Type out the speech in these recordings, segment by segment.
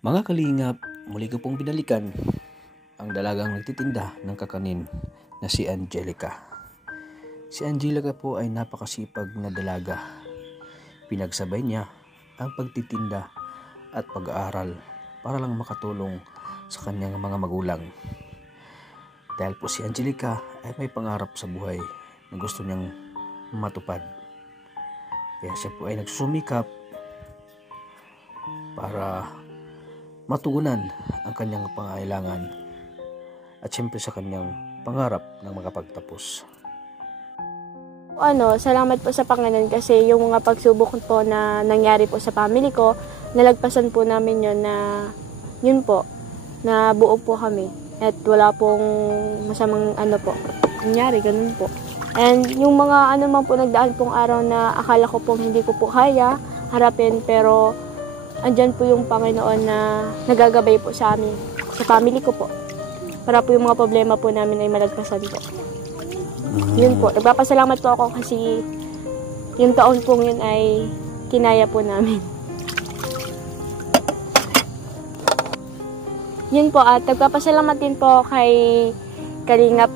Mga kalingap, muli ko pong binalikan ang dalagang nagtitinda ng kakanin na si Angelica. Si Angelica po ay napakasipag na dalaga. Pinagsabay niya ang pagtitinda at pag-aaral para lang makatulong sa kanyang mga magulang. Dahil po si Angelica ay may pangarap sa buhay na gusto niyang matupad. Kaya siya po ay nagsusumikap para matugunan ang kanyang pangailangan at siyempre sa kanyang pangarap ng makapagtapos. Salamat po sa Panginoon kasi yung mga pagsubok po na nangyari po sa family ko, nalagpasan po namin yun na yun po, na buo po kami at wala pong masamang nangyari, ganun po. And yung mga man po nagdaan pong araw na akala ko pong hindi ko po kaya harapin, pero andyan po yung Panginoon na nagagabay po sa amin, sa family ko po, para po yung mga problema po namin ay malagpasan po. Yun po, nagpapasalamat po ako kasi yung taon pong yun ay kinaya po namin. Yun po, at nagpapasalamat din po kay Kalingap,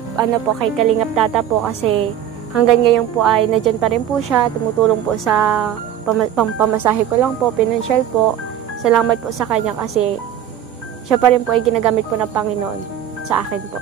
kay Kalingap Tata po kasi hanggang ngayon po ay nandyan pa rin po siya, tumutulong po sa pamasahe ko lang po, financial po. Salamat po sa kanya kasi siya pa rin po ay ginagamit po ng Panginoon sa akin po.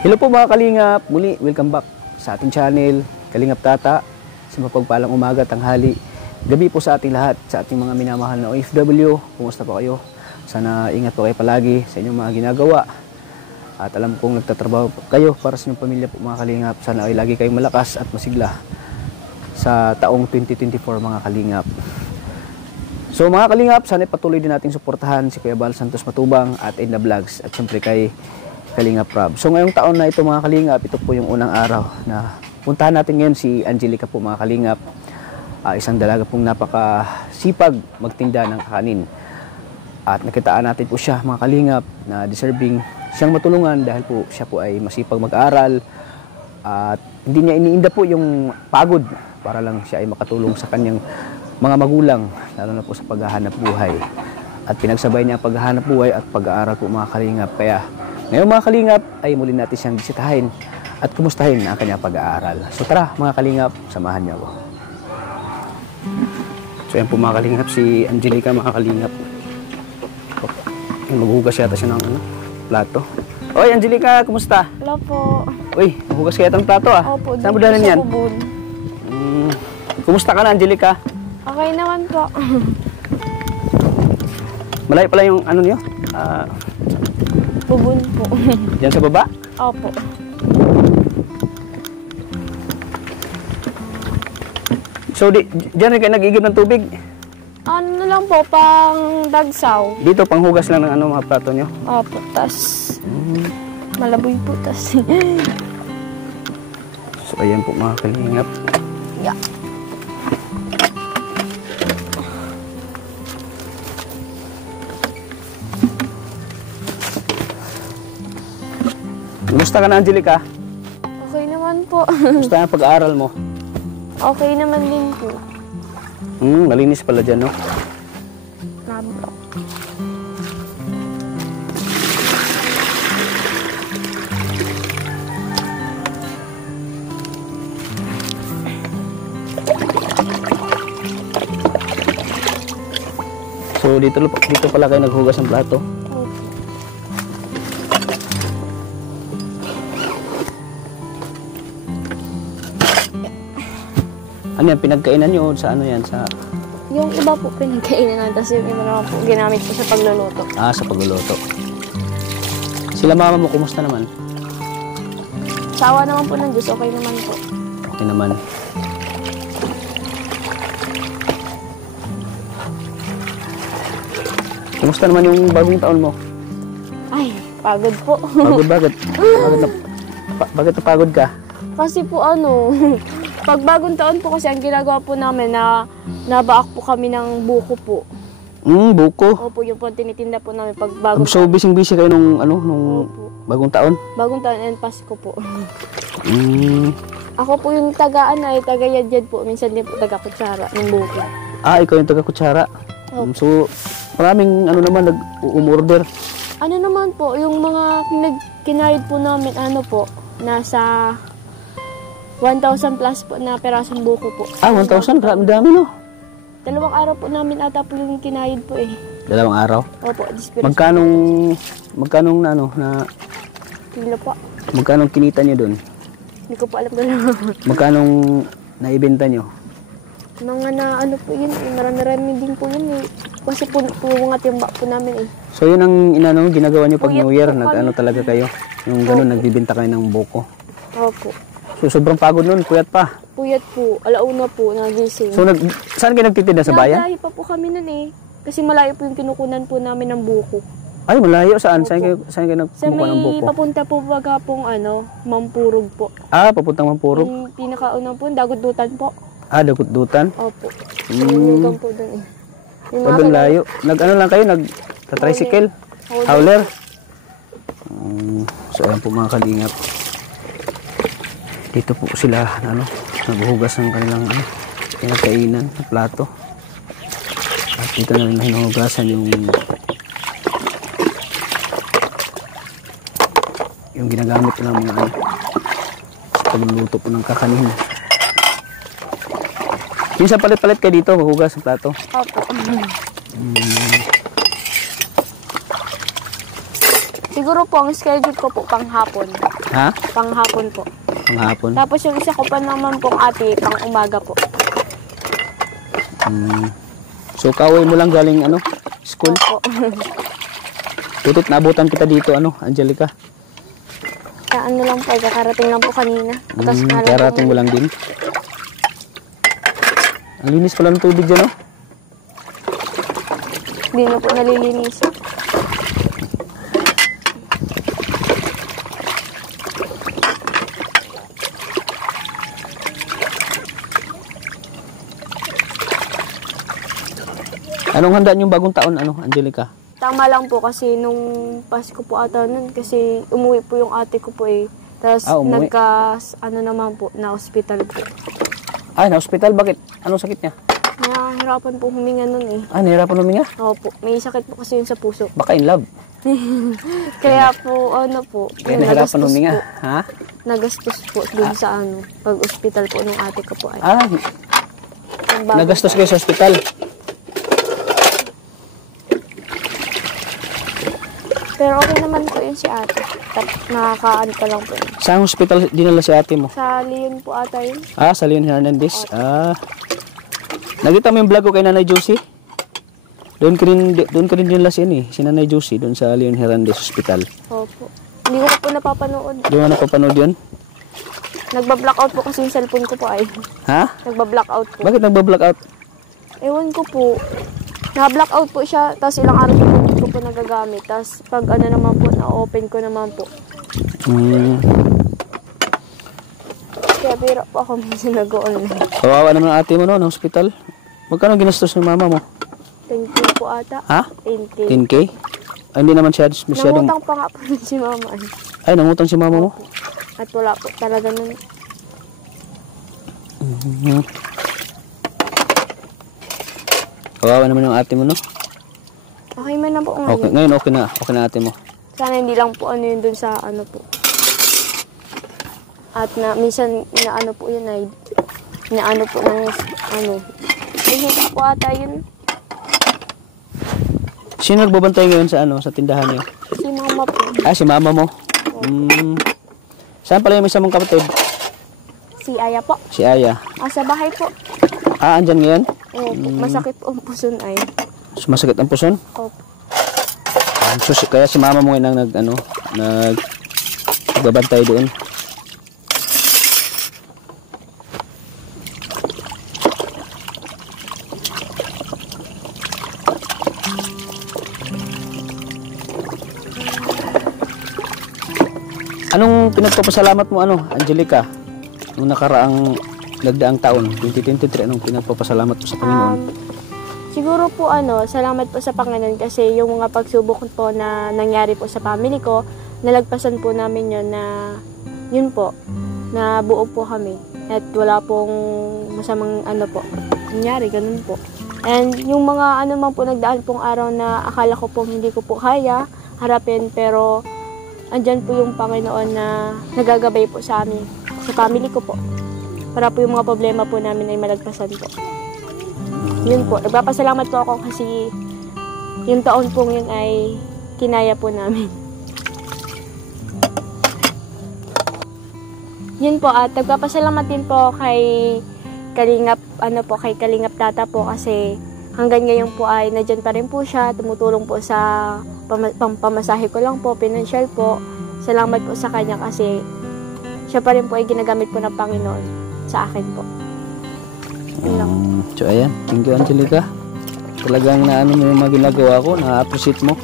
Hello po mga kalingap, muli welcome back sa ating channel, Kalingap Tata. Sa mapagpalang umaga, tanghali, gabi po sa ating lahat, sa ating mga minamahal na OFW. Kumusta po kayo? Sana ingat po kayo palagi sa inyong mga ginagawa. At alam kong nagtatrabaho kayo para sa inyong pamilya po mga kalingap. Sana ay lagi kayong malakas at masigla sa taong 2024 mga kalingap. So mga kalingap, sana patuloy din nating suportahan si Kuya Bal Santos Matubang at Edna Vlogs at syempre kay Kalingap Rob. So ngayong taon na ito mga kalingap, ito po yung unang araw na puntahan natin ngayon si Angelica po mga kalingap. Isang dalaga pong napakasipag magtinda ng kakanin. At nakitaan natin po siya mga kalingap na deserving siyang matulungan dahil po siya po ay masipag mag-aral at hindi niya iniinda po yung pagod para lang siya ay makatulong sa kanyang mga magulang, lalo na po sa paghahanap buhay. At pinagsabay niya ang paghahanap buhay at pag-aaral po mga kalingap. Kaya ngayon mga kalingap ay muli natin siyang bisitahin at kumustahin ang kanyang pag-aaral. So tara mga kalingap, samahan niyo ako. So yan po mga kalingap, si Angelica mga kalingap. Maghugas yata siya ng plato. Oy Angelica, kumusta? Hello po. Uy, maghugas kaya ng plato ah. Opo, saan mo dalan yan? Kumusta ka na Angelica? Okay naman po. Malayo pala yung niyo? Bubun po. Diyan sa baba? Opo. So, diyan rin kayo nag-igib ng tubig? Ano lang po, pang dagsaw. Dito, panghugas lang ng mga plato nyo? Opo, tas malaboy po, tas. So, ayan po mga kalingap. Yeah. Kumusta ka na Angelica? Okay naman po. Kumusta ang pag-aaral mo? Okay naman din po. Malinis pala dyan, no? Nabro. So, dito pala kayo naghugas ng plato? Ano yan, pinagkainan nyo sa ano yan? Sa, Yung iba po pinagkainan, tapos yung iba naman po ginamit po sa pagluluto. sa pagluluto. Sila mama mo, kumusta naman? Sawa naman po ng Diyos, okay naman po. Okay naman. Kumusta naman yung bagong taon mo? Ay, pagod po. Pagod, bakit? Bakit napagod ka? Kasi po pag bagong taon po kasi ang ginagawa po namin na nabaak po kami ng buko po. Buko. Opo, yung po tinitinda po namin pag bagong So, busy kayo nung Opo. bagong taon? Bagong taon and Pasko po. Mm. Ako po yung taga-yadyad po. Minsan din po taga-kutsara ng buko. Ikaw yung taga-kutsara. Opo. So, maraming naman nag-umorder. Ano naman po, yung mga kinayod po namin, nasa 1,000 plus po na perasong buko po. 1,000? Grabe dami, no? 2 araw po namin ata po yung kinayod po eh. 2 araw? Opo, dispiras. Magkanong Kilo po. magkanong kinita niyo doon? Hindi ko po alam gano'n. Magkanong naibenta niyo? Mga po yun eh, marami-rami din po yun eh. Kasi po mga timba po namin eh. So, yun ang ginagawa niyo pag Puyat New Year? po kami. Talaga kayo? Yung gano'n, nagbibenta kayo ng buko. Opo. So, sobrang pagod nun, puyat pa. Puyat po, alauna po, nagising. So, saan kayo nagtitinda? Sa bayan? Naglahi pa po kami nun eh. Kasi malayo po yung kinukunan po namin ng buko. Ay, malayo. Saan? Opo. Saan kayo Sa nagkukuha ng may buko? papunta po baga pong Mampurog po. Papuntang Mampurog? Yung pinakaunang po, Dagudutan po. Dagudutan? Opo. Yung po doon eh. Yung mga Sobrang layo. Lang kayo? Nag-tricycle? Howler? So, ayan po mga kalingap. Dito po sila, naghuhugas ng kanilang pinakainan na plato. At dito na rin hinuhugasan yung ginagamit ng mga sa pagluluto po ng kakanin. Minsan palit-palit kayo dito, maghugas ng plato. Opo. Siguro po, ang schedule ko po panghapon. Ha? Panghapon po. Panghapon? Tapos yung isa ko pa naman pong ate, pang umaga po. So, kauwi mo lang galing school? Opo. Tutot, naabutan kita dito, Angelica. Lang po, kakarating lang po kanina. Tapos Karating mo lang din. Ang linis pala ng tubig dyan, Hindi na po nalilinis. Anong handa niyong bagong taon, Angelica? Tama lang po kasi nung Pasko po ata nun kasi umuwi po yung ate ko po eh. Tapos umuwi? naman po, na hospital po. Na-hospital? Bakit? Anong sakit niya? Nahirapan po huminga nun eh. Nahirapan huminga? Opo, may sakit po kasi yun sa puso. Baka in love. Kaya po, Kaya nahirapan huminga. po. Ha? Nagastos po dun sa pag-hospital po nung ate ko po ay. Yung bago- Nagastos kayo sa hospital. Pero okay naman po yun si ate. Nakakaano pa lang po yun. Saan hospital dinala si ate mo? Sa Leon po ata yun. Sa Leon Hernandez. Nakita mo yung vlog ko kay Nanay Josie? Doon ka rin dinala si Nanay Josie, doon sa Leon Hernandez Hospital. Opo. Hindi ko po napapanood. Di mo napapanood yun? Nagba-blackout po kasi yung cellphone ko po ay. Ha? Nagba-blackout po. Bakit nagba-blackout? Ewan ko po. Na-blackout po siya, tapos ilang araw po hindi ko po nagagamit. Tapos pag naman po, na-open ko naman po. Kaya bira po ako minsan nag-online. Kawawa naman ang ate mo no, hospital. Magkano ginastos ng mama mo? 10K po ata. Ha? 10K. 10K? Hindi naman masyadong... Nangutang pa nga po nun si mama. Ay, nangutang si mama mo? At wala po talaga nun. Kawawa naman yung ate mo, no? Okay man na po ngayon. Okay, ngayon okay na. Okay na ate mo. Sana hindi lang po yun dun sa po. At minsan po yun ay po ng hindi po ata yun. Sino nagbabantay ngayon sa tindahan niyo? Si mama po. Si mama mo. Saan pala yung isa mong kapatid? Si Si Aya po. Si Aya. Sa bahay po. Andyan ngayon? Opo, masakit po ang puson ay. Sumasakit ang puson? Opo. So, kaya si mama mo ngayon ang nagbabantay doon. Anong pinagpapasalamat mo, Angelica? Nung nakaraang nagdaang taon, 2023, anong pinagpapasalamat mo sa Panginoon? Siguro po salamat po sa Panginoon kasi yung mga pagsubok po na nangyari po sa family ko, nalagpasan po namin yun na, yun po, na buo po kami. At wala pong masamang po, nangyari, ganun po. And yung mga man po nagdaan pong araw na akala ko po hindi ko po kaya harapin, pero andyan po yung Panginoon na nagagabay po sa amin, sa family ko po. Para po yung mga problema po namin ay malagpasan po. Yun po, nagpapasalamat po ako kasi yung taon pong yun ay kinaya po namin. Yun po, at nagpapasalamat din po kay Kalingap, kay Kalingap Tata po kasi hanggang ngayon po ay nadyan pa rin po siya, tumutulong po sa pamasahe ko lang po, financial po. Salamat po sa kanya kasi siya pa rin po ay ginagamit po ng Panginoon sa akin po. So ayan, thank you Angelica. Talagang mo yung mga ginagawa ko, na-appreciate mo.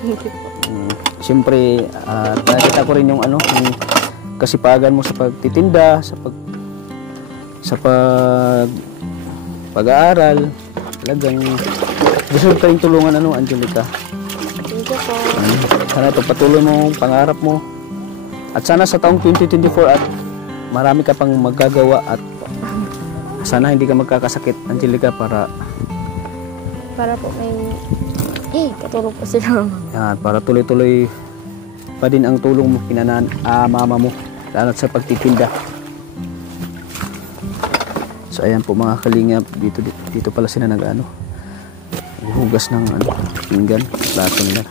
Thank you po. Siyempre, nakita ko rin yung yung kasipagan mo sa pagtitinda, sa pag-aaral. Talagang gusto ka rin tulungan Angelica. Thank you po. Sana patuloy mo ang pangarap mo. At sana sa taong 2024 at marami ka pang magagawa at sana hindi ka magkakasakit, Angelica, para po may katulong po sila. Yan, para tuloy-tuloy pa din ang tulong mo mama mo lalo sa pagtitinda. So ayan po mga kalingap, dito pala sila hugas ng pinggan, plato nila.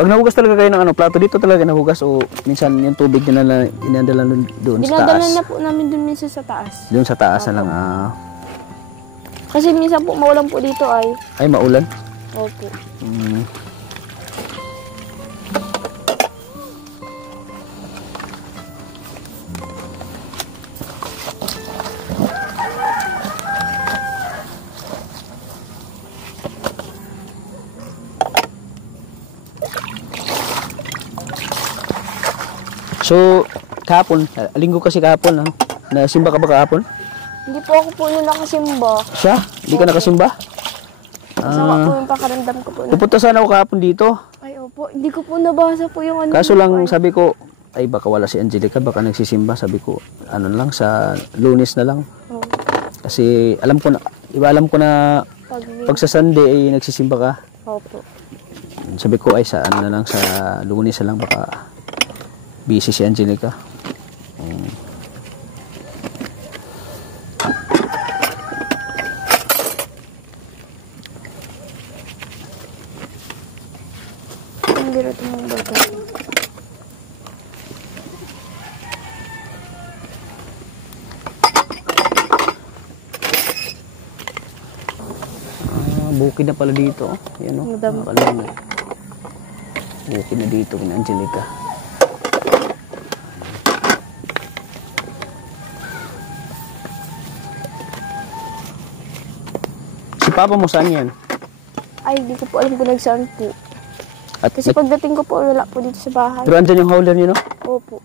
Pag nahugas talaga kayo ng plato, dito talaga nahugas o minsan yung tubig dinadala doon sa taas? Dinadala na po namin doon minsan sa taas. Doon sa taas na lang. Kasi minsan po maulan po dito ay. Ay, maulan? Opo. So, kahapon, linggo kasi kahapon, nasimba ka ba kahapon? Hindi po ako po nung nakasimba. Siya? Hindi ka nakasimba? Masama po yung pakaramdam ko po. Pupunta sana ako kahapon dito. Ay, opo. Hindi ko po nabasa po yung Kaso lang sabi ko, ay baka wala si Angelica, baka nagsisimba. Sabi ko, lang, sa Lunes na lang. Oh. Kasi alam ko na pag sa Sunday ay nagsisimba ka. Opo. Sabi ko ay sa na lang, sa Lunes na lang, baka busy si Angelica. Hindi rin itong bata. Bukid na pala dito. Yan o. Bukid na dito kina Angelica. Si Papa mo saan yan? Ay, di ko po alam kung nagsaan po. At Kasi pagdating ko po, wala po dito sa bahay. pero andyan yung howler niyo, no? Opo.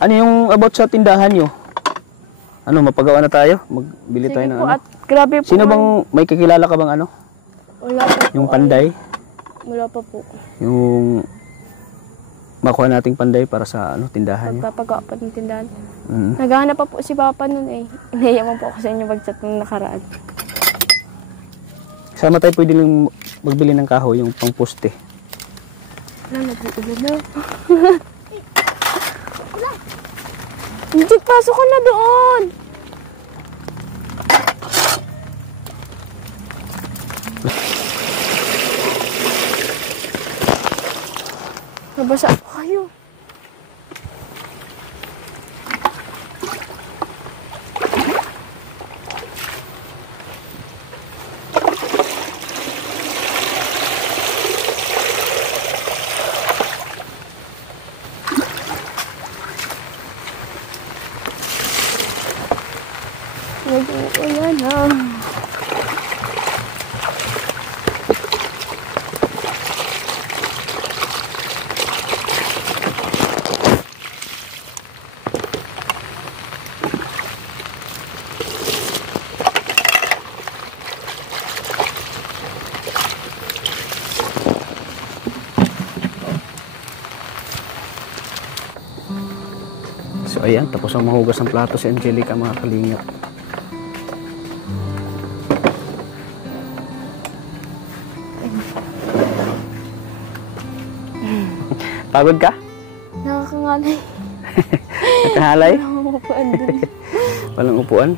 Ano yung about sa tindahan nyo? Mapagawa na tayo? Magbili tayo Sige ng po, at grabe po. Sino bang, may kakilala ka bang Wala pa po. Yung panday? Wala pa po. Yung makuha nating panday para sa tindahan nyo? Pagpapagawa pa ng tindahan. Mm. Naghahanap pa po si Papa nun eh. Inayaman po ako sa inyo mag-chat nung nakaraan. Sama tayo pwede lang magbili ng kahoy, yung pang poste. Nag-uulan na. Hindi, pasok ko na doon. Nabasa po kayo. Nag-uulan na. So ayan, tapos ang mahugas ng plato si Angelica mga kalingap. Pagod ka? Nakakangalay. Nakahalay? Walang upuan dun. Walang upuan?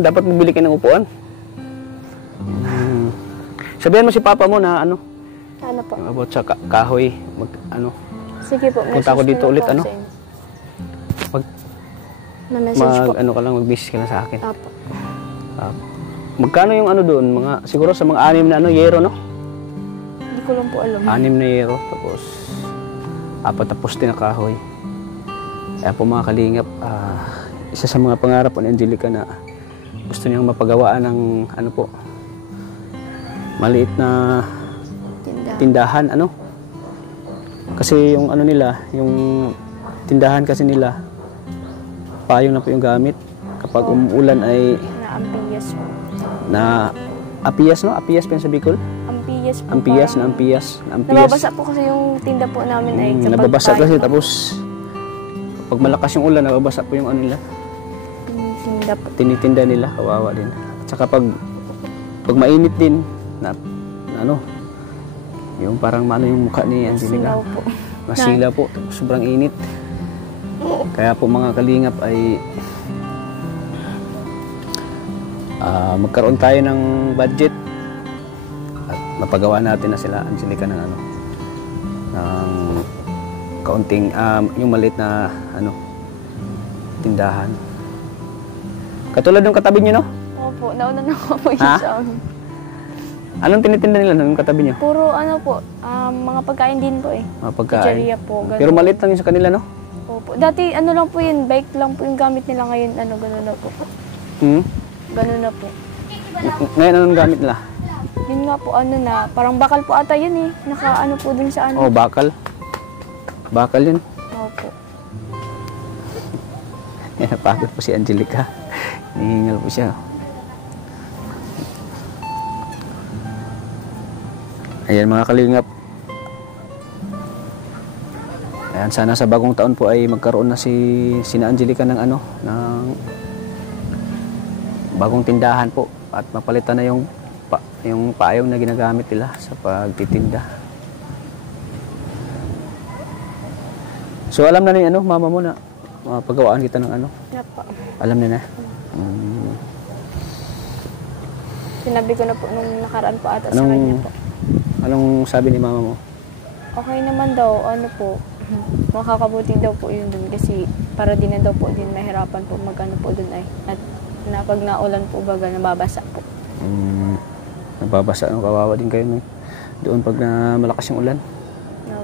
Dapat mabili ka ng upuan. Sabihan mo si Papa mo na ano? Ano po? About sa kahoy. Sige po. Punta ako dito ulit, ano? Na-message po. Ano ka lang, mag-message ka lang sa akin. Apo. Magkano yung ano doon? Siguro sa mga 6 na yero, no? Hindi ko lang po alam. 6 na yero. Tapos 4 na poste na kahoy. Kaya po mga kalingap, isa sa mga pangarap ni Angelica na gusto niyang mapagawaan ng ano po, maliit na tindahan, ano? Kasi yung ano nila, yung tindahan kasi nila, payong na po yung gamit. Kapag umuulan ay Na-ampiyas po. Apiyas, no? Apiyas pa yun sa Bicol? Ampiyas po. Ampiyas. Nababasa po kasi yung tinda po namin ay kapag nababasa kasi, tayo. tapos pag malakas yung ulan, nababasa po yung ano nila. Tinda po. Tinitinda nila, kawawa din. At saka pag mainit din, ano, yung parang mano yung mukha ni Angelica. Masilaw po. Masilaw po, sobrang init. Kaya po mga kalingap ay magkaroon tayo ng budget at mapagawa natin na sila Angelica ng ano, ng kaunting yung maliit na ano, tindahan. Katulad ng katabi niyo, no? Opo, nauna na ako po yun Ha? sa amin. Anong tinitinda nila nung katabi niyo? Puro ano po, mga pagkain din po eh. Mga pagkain. Pizzeria po, ganun. Pero maliit lang yung sa kanila, no? Opo. Dati ano lang po yun, bike lang po yung gamit nila ngayon, ano, gano'n na po. Gano'n na po. Ngayon anong gamit nila? Yun nga po, ano na, parang bakal po ata yun eh. Naka ano po dun sa ano. Oh, bakal. Bakal yun. Opo. Napagod po si Angelica. Nihingal po siya. Ayan mga kalingap. Ayan, sana sa bagong taon po ay magkaroon na sina Angelica ng ano, ng bagong tindahan po at mapalitan na yung payong na ginagamit nila sa pagtitinda. So alam na ni ano, mama mo na mapagawaan kita ng ano? Yan po. Alam na na. Sinabi ko na po nung nakaraan po ata sa kanya po. Anong sabi ni mama mo? Okay naman daw, ano po, makakabuti daw po yun dun kasi para din na daw po din mahirapan po mag-ano po dun ay. At na pag naulan po baga, nababasa po. Nababasa, kawawa din kayo doon pag malakas yung ulan. No.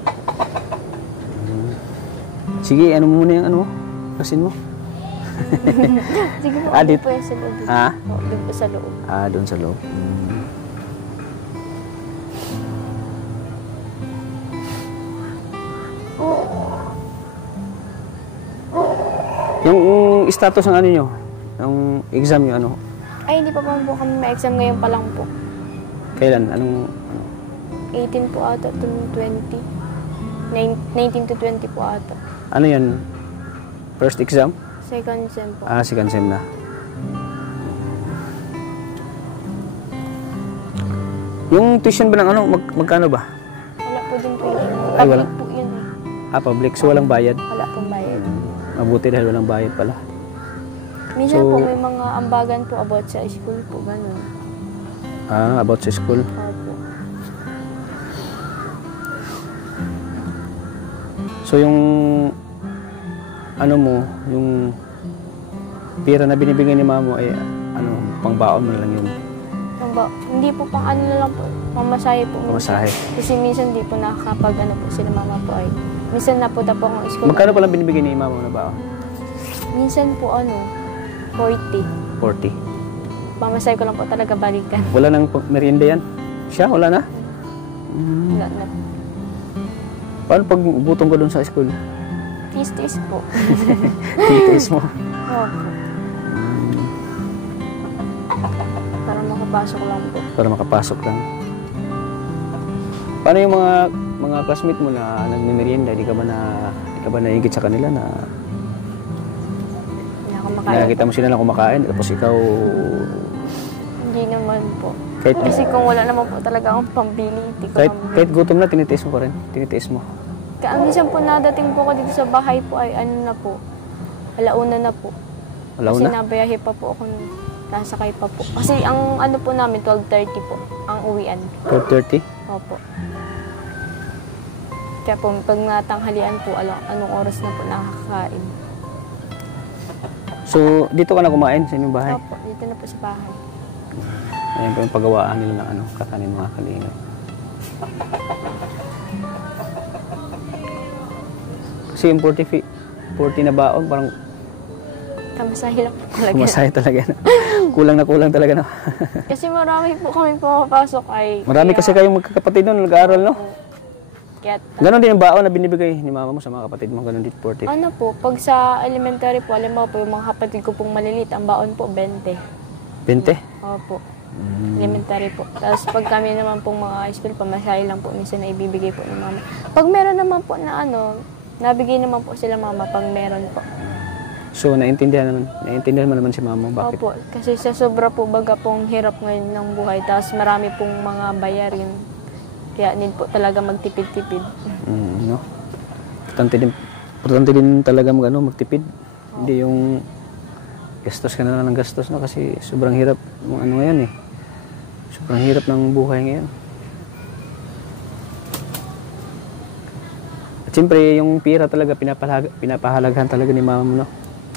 Sige, ano muna yung ano mo? Kasin mo. Sige po, Ah, doon dit- po yan sa loob. Ha? Doon po sa loob. Doon sa loob. Yung status ng ano nyo? Yung exam nyo, ano? Ay, hindi pa po kami ma-exam ngayon pa lang po. Kailan? Anong 18 po ata to 20. 19 to 20 po ata. ano yan? First exam? Second sem po. Second sem na. Yung tuition ba ng ano, magkano ba? Wala po din po yun. Ay, Public wala. po yun eh. Public. So walang bayad. Wala pong bayad. Mabuti dahil walang bayad pala. Minsan So- po may mga ambagan po about sa school po, ganun. About sa school. Opo. So yung ano mo, yung pira na binibigay ni mama mo ay ano, pangbaon mo na lang yun. Hindi po pang ano na lang po, pamasahe po. Pamasahe. Kasi minsan di po nakakapag ano po sila mama po ay. Minsan napunta po akong school. Magkano pa lang binibigay ni mama mo na baon? Minsan po ano, 40. 40. Pamasahe ko lang po talaga balikan. Wala nang merienda yan? Siya, wala na? Wala na. Paano pag butong ka doon sa school? Tis-tis po. Titiis mo. Opo. Para makapasok lang po. Para makapasok lang. Paano yung mga classmate mo na nagme-merienda? Di ka ba naigit sa kanila na Hindi ako makain. nakakita mo sila na kumakain tapos ikaw Hindi naman po. kahit Kasi kung wala naman po talaga akong pambili, hindi ko kahit gutom na tinitiis mo pa rin? Tinitiis mo? Minsan po nadating po ko dito sa bahay po ay ano na po, alauna na po. Alaw Kasi na? nabiyahe pa po ako, nasakay pa po. Kasi ang ano po namin, 12:30 po, ang uwian. 12:30? Opo. Kaya po, pag natanghalian po, anong oras na po nakakain. So, dito ka na kumain sa inyong bahay? Opo, dito na po sa bahay. Ayan po yung paggawaan nila ng kakanin mga kalingap. Kasi yung 40 na baon, parang Kamasahe lang po talaga. kumasahe talaga. No? Kulang na kulang talaga. No? Kasi marami po kami pumapasok ay... Marami kasi kayong magkakapatid nun, nag-aaral, no? Kaya, Ganon din yung baon na binibigay ni mama mo sa mga kapatid mo, ganon din 40. ano po, pag sa elementary po, alam mo po, yung mga kapatid ko pong maliliit, ang baon po, 20. 20? Opo. Elementary po. Tapos pag kami naman pong mga school, pamasahe lang po minsan na ibibigay po ng mama. Pag meron naman po na ano, nabigay naman po sila mama pag meron po. So, naintindihan mo naman si mama mo, bakit? Opo, kasi sa sobra po baga pong hirap ngayon ng buhay. Tapos marami pong mga bayarin. Kaya need po talaga magtipid-tipid. No? Importante din talaga magtipid. Hindi yung gastos ka na lang ng gastos, no? Kasi sobrang hirap ng ano ngayon eh. Sobrang hirap ng buhay ngayon. At siyempre, yung pira talaga pinapahalagahan talaga ni mama mo, no?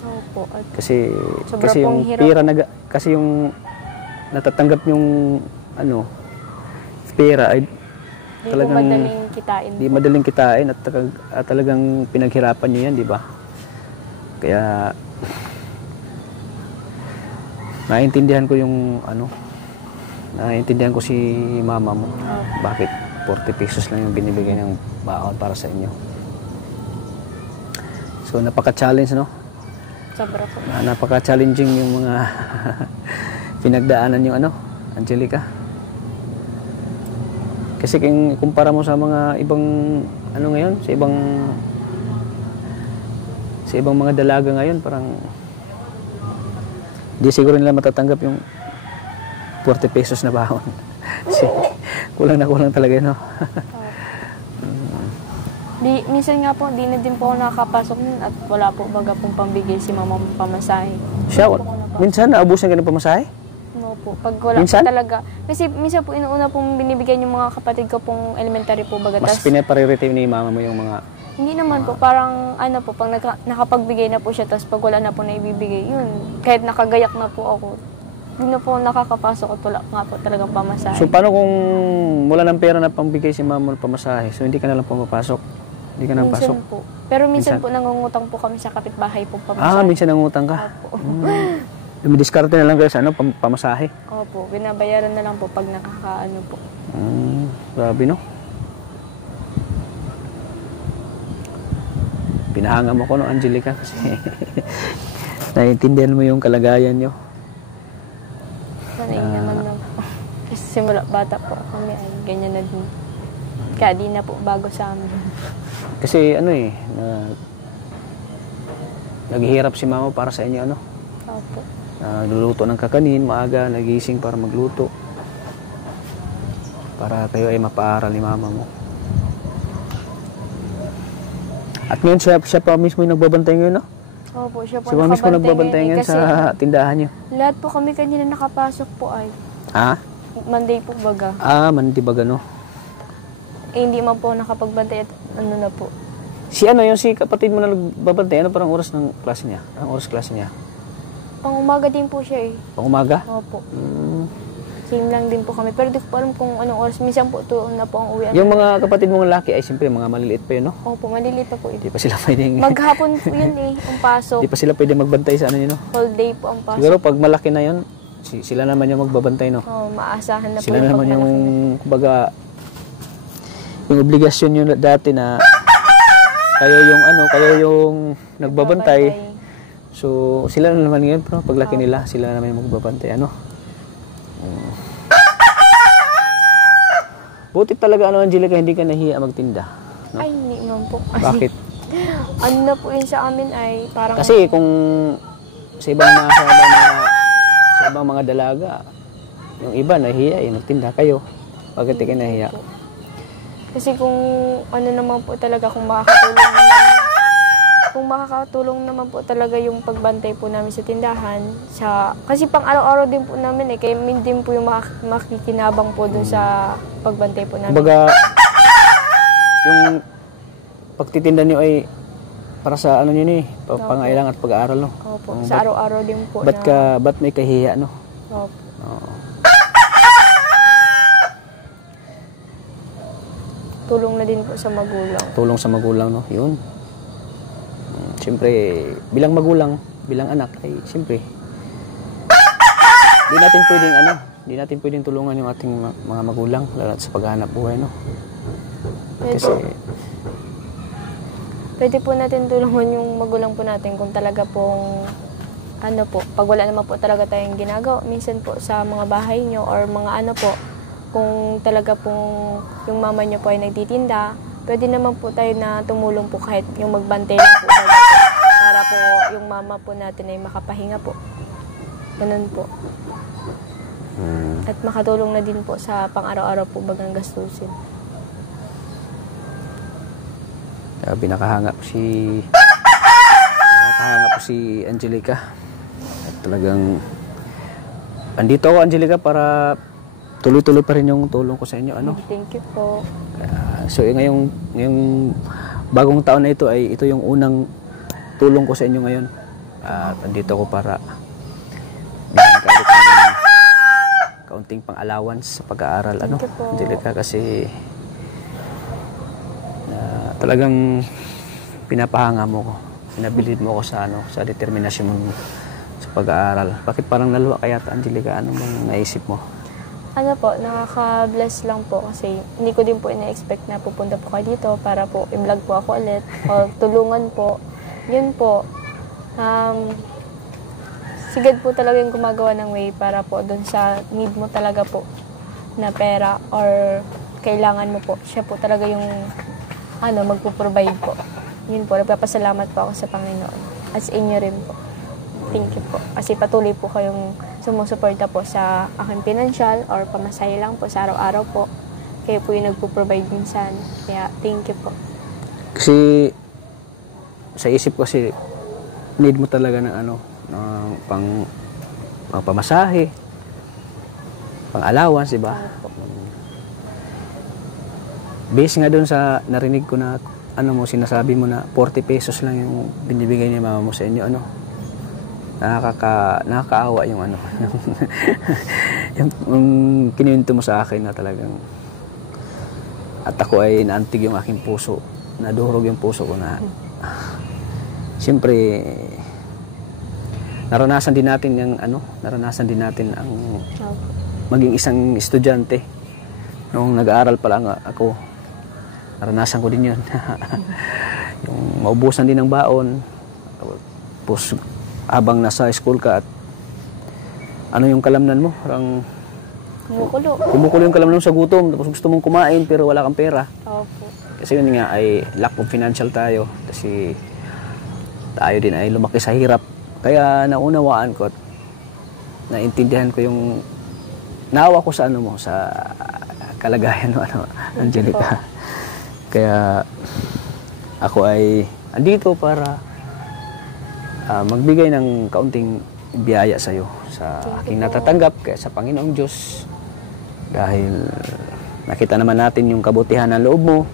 Opo. At Kasi Sobra yung pong hirap. pira kasi yung natatanggap yung ano pera ay di po talagang madaling kitain. di madaling kitain at talagang pinaghirapan niyo yan, di ba? Kaya naiintindihan ko si mama mo. Bakit 40 pesos lang yung binibigay ng baon para sa inyo. So napaka-challenge, no? Sobra po. Napaka-challenging yung mga pinagdaanan yung Angelica. Kasi kung kumpara mo sa mga ibang ngayon, sa ibang mga dalaga ngayon, parang di siguro nila matatanggap yung 40 pesos na baon. Kasi kulang na kulang talaga, no? Minsan nga po, di na din po ako nakakapasok nun at wala po baga pong pambigay si mama mong pamasahe. Siya, minsan naubusan ka ng pamasahe? No po, pag wala Minsan? po talaga. Kasi minsan po inuuna pong binibigyan yung mga kapatid ko pong elementary po baga. Mas Tas, pinapriority ni mama mo yung mga... hindi naman po, parang pag nakapagbigay na po siya, tapos pag wala na po na ibibigay, yun, kahit nakagayak na po ako, hindi na po nakakapasok at wala nga po talagang pamasahe. So paano kung wala ng pera na pambigay si mama mo ng pamasahe? So hindi ka na lang pumapasok? Hindi ka na minsan pasok? po. Pero minsan Minsan? po nangungutang po kami sa kapitbahay po pamasahe. Minsan nangutang ka? Opo. Dumidiskarte na lang kayo sa pamasahe? Opo, binabayaran na lang po pag nakakaano po. Grabe, no? Pinahanga mo ko, no, Angelica, kasi naiintindihan mo yung kalagayan nyo. Sanay naman na po. Kasi simula bata po kami ay ganyan na din. Kaya di na po bago sa amin. Kasi naghihirap si mama para sa inyo, Opo. Luluto ng kakanin, maaga, nagising para magluto. Para kayo ay mapaaral ni mama mo. At ngayon siya pa mismo yung nagbabantay ngayon, no? Opo, siya po Siya pa mismo nagbabantay ngayon kasi sa tindahan niyo. lahat po kami kanina nakapasok po ay Ha? Monday po baga. Mandi ba gano? Hindi man po nakapagbantay at ano na po. Si ano, yung si kapatid mo na nagbabantay, ano parang oras ng klase niya? Ang oras klase niya? Pang umaga din po siya eh. Pang umaga? Opo. Same lang din po kami. Pero di ko pa alam kung anong oras. Minsan po ito na po ang uwi. Yung mga kapatid mong lalaki ay siyempre mga maliliit pa yun, no? Opo, maliliit pa po ito. Hindi pa sila pwedeng... Maghapon po yun eh, ang pasok. Hindi pa sila pwedeng magbantay sa ano yun, no? Whole day po ang pasok. Siguro pag malaki na yun, sila naman yung magbabantay, no? Oh, maasahan na po Sila yung naman yung, pagmalaki na. kumbaga, yung obligasyon yun dati na kayo yung nagbabantay. So, sila na naman ngayon, pero paglaki nila, sila naman yung magbabantay, ano? Buti talaga, Angelica, hindi ka nahiya magtinda. No? Ay, hindi naman po. Bakit? Ano na po yun sa amin ay parang... Kasi kung sa ibang mga dalaga, yung iba nahiya, magtinda kayo. Bakit di ka nahiya? Kasi kung ano naman po talaga, kung makakatulong naman po talaga yung pagbantay po namin sa tindahan, kasi pang araw-araw din po namin kaya din po yung makikinabang po dun sa pagbantay po namin. Kumbaga, yung pagtitinda niyo ay para sa ano niyo pangailangan at pag-aaral, no? Opo, sa araw-araw din po. Ba't may kahiya, no? Opo. Oo. Tulong na din po sa magulang. Tulong sa magulang, no? Yun. Siyempre, bilang magulang, bilang anak, ay siyempre, di natin pwedeng tulungan yung ating mga magulang, lalo sa paghahanap buhay, no? Kasi, pwede po natin tulungan yung magulang po natin kung talaga pong, pag wala naman po talaga tayong ginagawa, minsan po sa mga bahay nyo or mga kung talaga pong yung mama nyo po ay nagtitinda, pwede naman po tayo na tumulong po kahit yung magbantay lang po para po yung mama po natin ay makapahinga po. Ganun po. At makatulong na din po sa pang-araw-araw po bagang gastusin. Nakahanga po si Angelica. At talagang andito ako, Angelica, para tuloy-tuloy pa rin yung tulong ko sa inyo, ano? Thank you po. So ngayong bagong taon na ito ay ito yung unang tulong ko sa inyo ngayon. At andito ako para bigyan ka ulit ng kaunting pang-allowance sa pag-aaral, ano? Angelica, kasi talagang pinapahanga mo ko. Pinabilid mo ko sa sa determinasyon mo sa pag-aaral. Bakit parang naluwa kaya, Angelica? Ano bang naisip mo? Nakaka-bless lang po kasi hindi ko din po ina-expect na pupunta po kayo dito para po i-vlog po ako ulit o tulungan po. Yun po. Si God po talaga yung gumagawa ng way para po doon sa need mo talaga po na pera or kailangan mo po. Siya po talaga yung magpo-provide po. Yun po, nagpapasalamat po ako sa Panginoon. At sa inyo rin po. Thank you po. Kasi patuloy po kayong sumusuporta po sa aking financial or pamasahe lang po sa araw-araw po. Kayo po yung nagpo-provide minsan. Kaya thank you po. Kasi sa isip ko kasi need mo talaga ng pang pamasahe, pang allowance, diba? Base nga doon sa narinig ko na sinasabi mo na 40 pesos lang yung binibigay ni mama mo sa inyo, nakakaawa yung yung kinuwento mo sa akin na talagang at ako ay naantig yung aking puso, nadurog yung puso ko na siyempre naranasan din natin ang maging isang estudyante nung nag-aaral pa lang ako. Naranasan ko din yun. Yung maubusan din ng baon. Tapos, habang nasa school ka at yung kalamnan mo? Parang kumukulo yung kalamnan mo sa gutom. Tapos gusto mong kumain pero wala kang pera. Opo. Kasi yun nga ay lack of financial tayo. Kasi tayo din ay lumaki sa hirap. Kaya naunawaan ko at naintindihan ko yung naawa ko sa sa kalagayan mo, Angelica. Kaya ako ay andito para magbigay ng kaunting biyaya sa iyo sa aking natatanggap kaya sa Panginoong Diyos. Dahil nakita naman natin yung kabutihan ng loob mo,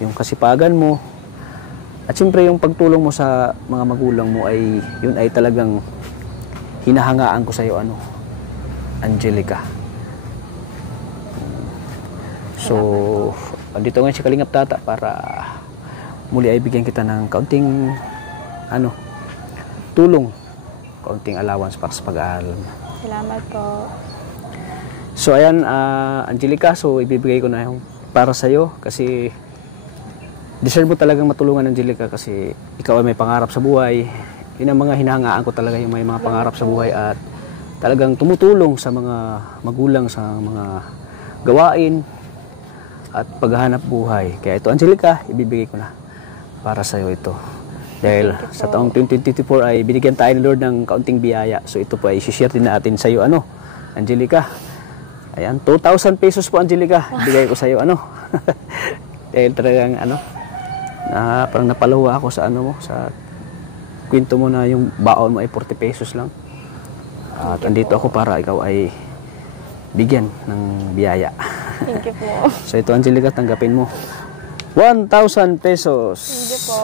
yung kasipagan mo, At siyempre yung pagtulong mo sa mga magulang mo ay yun ay talagang hinahangaan ko sa iyo ano, Angelica. So, andito ngayon si Kalingap Tata para muli ay bigyan kita ng kaunting ano, tulong, kaunting allowance para sa pag-aaral mo. Salamat po. So ayan, Angelica, so ibibigay ko na yung para sa iyo kasi deserve mo talagang matulungan, Angelica, kasi ikaw ay may pangarap sa buhay. Yun ang mga hinahangaan ko talaga, yung may mga pangarap sa buhay at talagang tumutulong sa mga magulang sa mga gawain at paghahanap buhay. Kaya ito, Angelica, ibibigay ko na para sa iyo ito. Dahil sa taong 2024 ay binigyan tayo ni Lord ng kaunting biyaya. So ito po ay i-share din natin sa iyo, ano, Angelica. Ayan, 2,000 pesos po, Angelica. Ibigay ko sa iyo, ano. Dahil talagang, ano, parang napaluwa ako sa ano mo, sa kwento mo na yung baon mo ay 40 pesos lang. At andito ako para ikaw ay bigyan ng biyaya. Thank you po. So ito, Angelica, tanggapin mo. 1,000 pesos. Thank you po.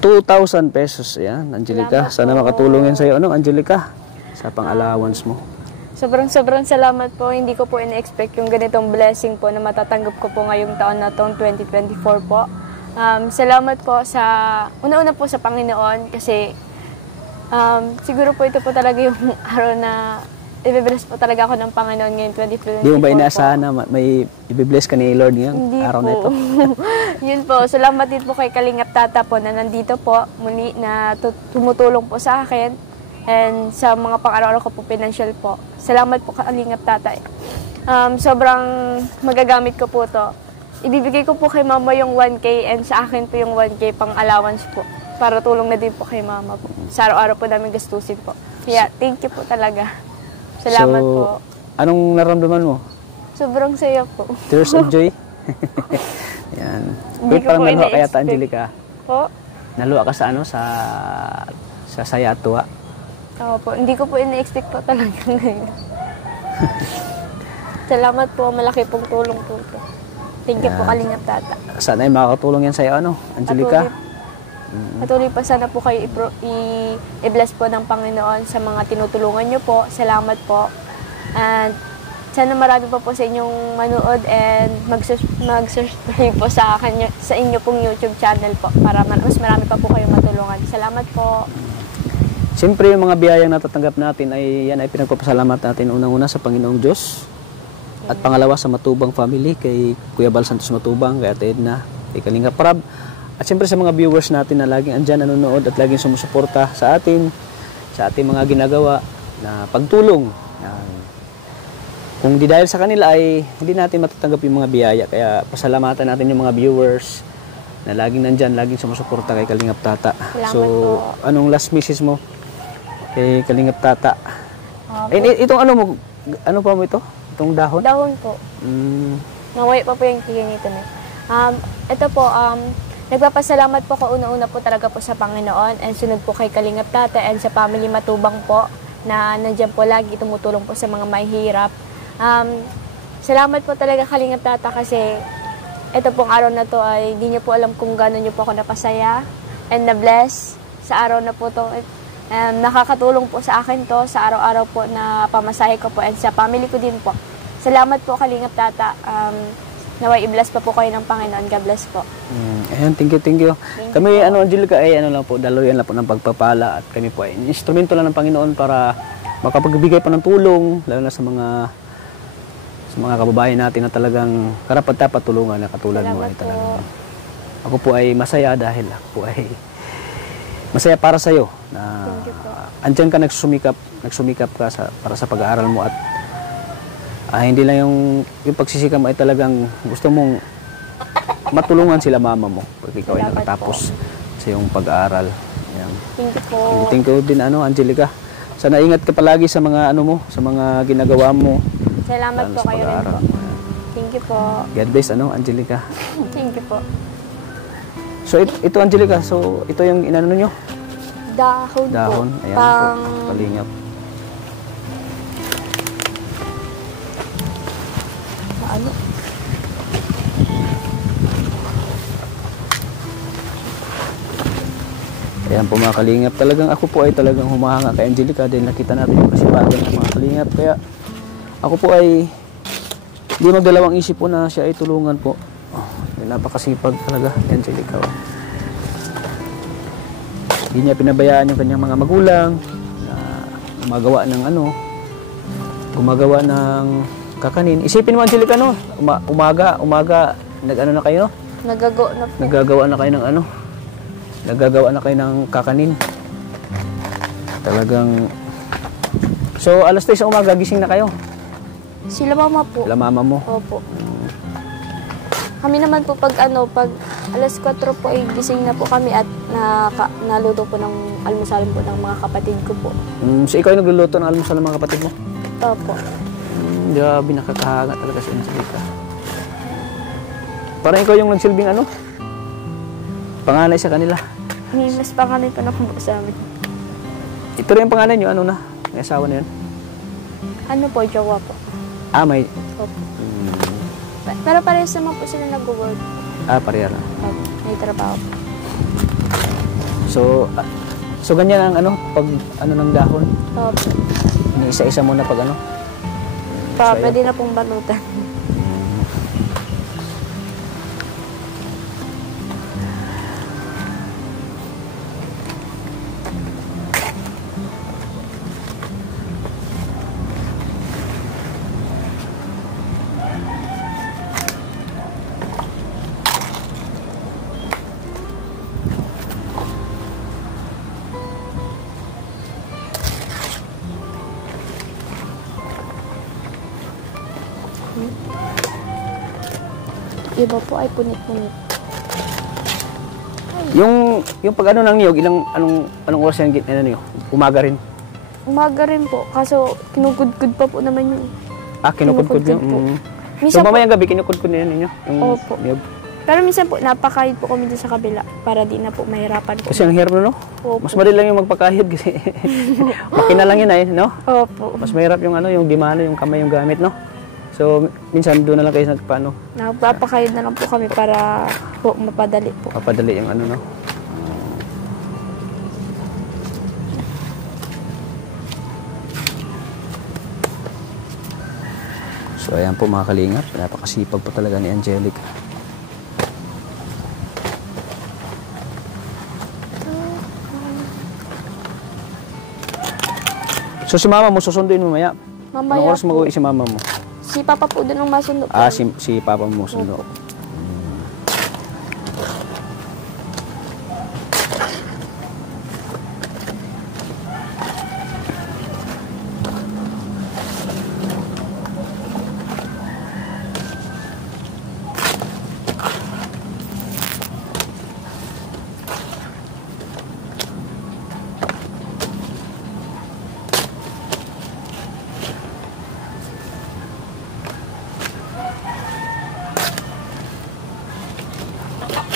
2,000 pesos. Ayan, Angelica. Salamat Sana po. makatulong yan sa'yo, ano, Angelica? Sa pang-allowance mo. Sobrang salamat po. Hindi ko po in-expect yung ganitong blessing po na matatanggap ko po ngayong taon na taong 2024 po. Salamat po sa, una-una po sa Panginoon kasi siguro po ito po talaga yung araw na i-bless po talaga ako ng Panginoon ngayong 2024 Di mo ba po. inaasahan na may i-bless ka ni Lord ngayong Hindi araw po. na ito? Yun po. Salamat din po kay Kalingap Tata po na nandito po muli na tumutulong po sa akin and sa mga pang-araw-araw ko po financial po. Salamat po Kalingap Tata. Sobrang magagamit ko po to. Ibibigay ko po kay mama yung 1K and sa akin po yung 1K pang allowance po. Para tulong na din po kay mama po. Sa araw-araw po namin gastusin po. Kaya thank you po talaga. Salamat so, po. Anong naramdaman mo? Sobrang saya po. Tears of joy? Yan. Hindi Wait, ko parang po naluha kaya ina-expect. Angelica. Po? Naluha ka sa ano? Sa saya at tuwa. Po. Hindi ko po ina-expect po talaga ngayon. Salamat po. Malaki pong tulong po ito. Thank you po Kalingap Tata. Sana ay makakatulong yan sa'yo, ano, Angelica? Patuloy pa sana po kayo i-bless po ng Panginoon sa mga tinutulungan nyo po. Salamat po. And sana marami pa po sa inyong manood and mag-subscribe po sa inyo pong YouTube channel po para mas marami pa po kayong matulungan. Salamat po. Siyempre, yung mga biyayang natatanggap natin ay yan ay pinagpapasalamat natin unang-una sa Panginoong Diyos. At pangalawa sa Matubang family, kay Kuya Bal Santos Matubang, kay Ate Edna, kay Kalingap Rab. At siyempre sa mga viewers natin na laging andyan, nanonood at laging sumusuporta sa atin, sa ating mga ginagawa na pagtulong. Kung di dahil sa kanila ay hindi natin matatanggap yung mga biyaya. Kaya pasalamatan natin yung mga viewers na laging nandyan, laging sumusuporta kay Kalingap Tata. Salamat So, po. anong last message mo kay Kalingap Tata? Po. Itong ano mo, ano pa mo ito? Itong dahon? Dahon po. Naway pa po yung tigil nito na. Ito po, nagpapasalamat po kauna-una po talaga po sa Panginoon and sunod po kay Kalingap Tata and sa family Matubang po na nandiyan po lagi tumutulong po sa mga mahihirap. Salamat po talaga Kalingap Tata kasi ito pong araw na to ay hindi niyo po alam kung gano'n niyo po ako napasaya and na-bless sa araw na po to. Nakakatulong po sa akin to sa araw-araw po na pamasahe ko po and sa family ko din po. Salamat po Kalingap Tata. Naway i-bless pa po kayo ng Panginoon. God bless po. Ayan, thank you, thank you. Kami, Angelica, ay ano lang po, daloyan lang po ng pagpapala at kami po ay instrumento lang ng Panginoon para makapagbigay pa ng tulong, lalo na sa mga kababayan natin na talagang karapat-dapat tulungan na katulad mo. Ay, talagang, ako po ay masaya dahil ako po ay masaya para sa iyo na andyan ka nagsumikap ka para sa pag-aaral mo at hindi lang yung pagsisikap mo ay talagang gusto mong matulungan sila mama mo pag ikaw ay nakatapos sa iyong pag-aaral. Ayan. Thank you po. Thank you din Angelica. Sana ingat ka palagi sa mga sa mga ginagawa mo. Salamat po kayo rin po. Thank you po. God bless Angelica. Thank you po. So ito Angelica, so ito yung inano nyo? Dahon po. Ayan Pang... po, Kalingap. Ano? Ayan po mga kalingap, talagang ako po ay talagang humahanga kay Angelica dahil nakita natin yung kasipagan ng mga kalingap. Kaya ako po ay hindi magdalawang isip po na siya ay tulungan po. Napakasipag talaga ni Angelica. Hindi niya pinabayaan yung kanyang mga magulang na gumagawa ng kakanin. Isipin mo Angelica, no? Umaga, nag-ano na kayo? Nagagawa na kayo ng ano? Nagagawa na kayo ng kakanin. Talagang... So, alas 3 sa umaga, gising na kayo? Sila mama po. Sila mama mo? Opo. Kami naman po pag alas 4 po ay gising na po kami at naluto po ng almusal po ng mga kapatid ko po. So, ikaw yung nagluluto ng almusal ng mga kapatid mo? Opo. Grabe, nakakahanga talaga si Angelica. Parang ikaw yung nagsilbing ano? Panganay sa kanila. Mas panganay pa na po sa amin. Ito rin yung panganay nyo, ano na? May asawa na yun? Ano po, jowa po. May... Opo. Pero parehas naman po sila nag-work. Pareha lang. Opo, may trabaho. So ganyan ang ano, pag ano ng dahon? Opo. Isa-isa muna pag ano? Pwede na pong banutan. Iba po ay punit-punit. Yung pag ano ng niyog, anong oras yan niyo? Umaga rin? Umaga rin po, kaso kinukudkud pa po naman yung... Kinukudkud yun? So mamayang gabi, kinukudkud na yun ninyo? Opo. Niyog. Pero minsan po, napakahid po kami dun sa kabila para di na po mahirapan po. Kasi ang hirap no? Opo. Mas madali lang yung magpakahid kasi makina lang yun no? Opo. Mas mahirap yung yung dimano, yung kamay yung gamit, no? So, minsan doon na lang kayo nagpaano? Nagpapakayod na lang po kami para po mapadali po. Mapadali yung ano, no? So, ayan po mga kalingap. Napakasipag po talaga ni Angelica. So, si mama mo, susunduin mo maya? Mamaya anong oras po. mag-uwi si mama mo? Si Papa po doon ang masundo po. Si Papa mo sundo.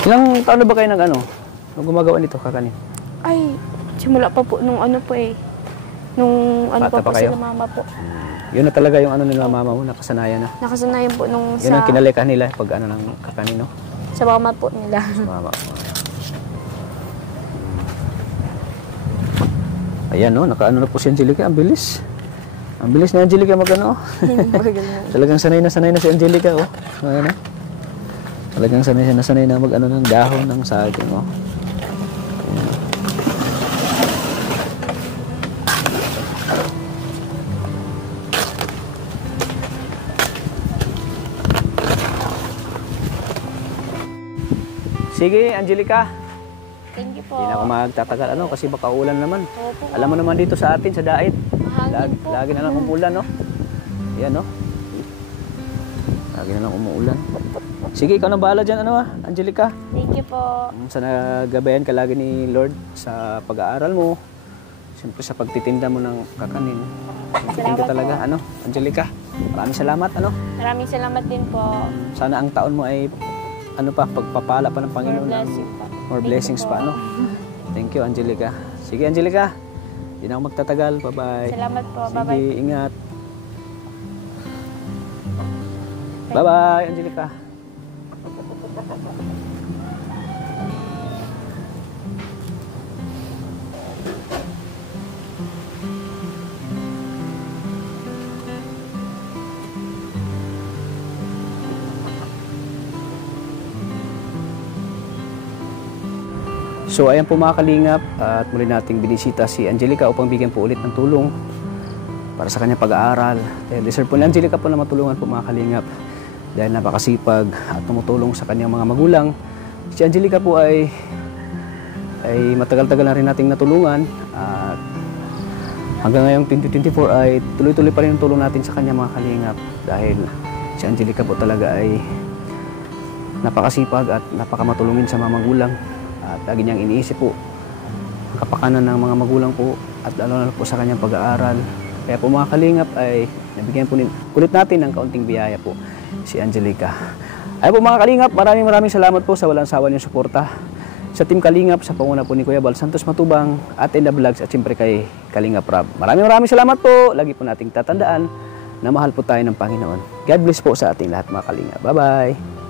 Ilang taon na ba kayo nung gumagawa nito kakanin? Ay, simula pa po nung ano po eh. Nung ano Bata pa po pa kayo? sila mama po. Yun na talaga yung ano nila mama mo, nakasanayan na. Nakasanayan po nung Yun ang kinalikan nila pag ano ng kakanin, no? sa mama po nila. Sa mama mo. Ayan, no? Nakaano na po si Angelica. Ang bilis. Ang bilis ni Angelica magano. Talagang sanay na si Angelica, oh. Ayan, no? Talagang sanay na mag-ano ng dahon ng saging, oh. Sige, Angelica. Thank you po. Hindi na ako magtatagal kasi baka ulan naman. Opo. Alam mo naman dito sa atin sa Dait. Mahangin po. Lagi na lang umuulan, no? Ayan, no? Lagi na lang umuulan. Sige, ikaw nang bahala dyan, Angelica. Thank you po. Sana gabayan ka lagi ni Lord sa pag-aaral mo. Siyempre sa pagtitinda mo ng kakanin. Titinda ka talaga, Angelica. Maraming salamat, Maraming salamat din po. Sana ang taon mo ay, pagpapala pa ng Panginoon. More blessing po. More blessings pa, Thank you, Angelica. Sige, Angelica. Hindi na ako magtatagal. Bye-bye. Salamat po. Sige, Bye-bye. ingat. Bye-bye, Angelica. So ayan po mga kalingap, at muli nating binisita si Angelica upang bigyan po ulit ng tulong para sa kanyang pag-aaral. Dahil deserve po ni Angelica po na matulungan po mga kalingap dahil napakasipag at tumutulong sa kanyang mga magulang. Si Angelica po ay matagal-tagal na rin nating natulungan at hanggang ngayong 2024 ay tuloy-tuloy pa rin ang tulong natin sa kanya mga kalingap dahil si Angelica po talaga ay napakasipag at napakamatulungin sa mga magulang at lagi niyang iniisip po ang kapakanan ng mga magulang po at lalo na po sa kanyang pag-aaral. Kaya po mga kalingap ay nabigyan po ulit natin ng kaunting biyaya po si Angelica. Ay po mga kalingap, maraming salamat po sa walang sawa niyong suporta sa Team Kalingap sa panguna po ni Kuya Bal Santos Matubang at in the vlogs at siyempre kay Kalingap Rob. Maraming salamat po. Lagi po nating tatandaan na mahal po tayo ng Panginoon. God bless po sa ating lahat mga kalingap. Bye-bye!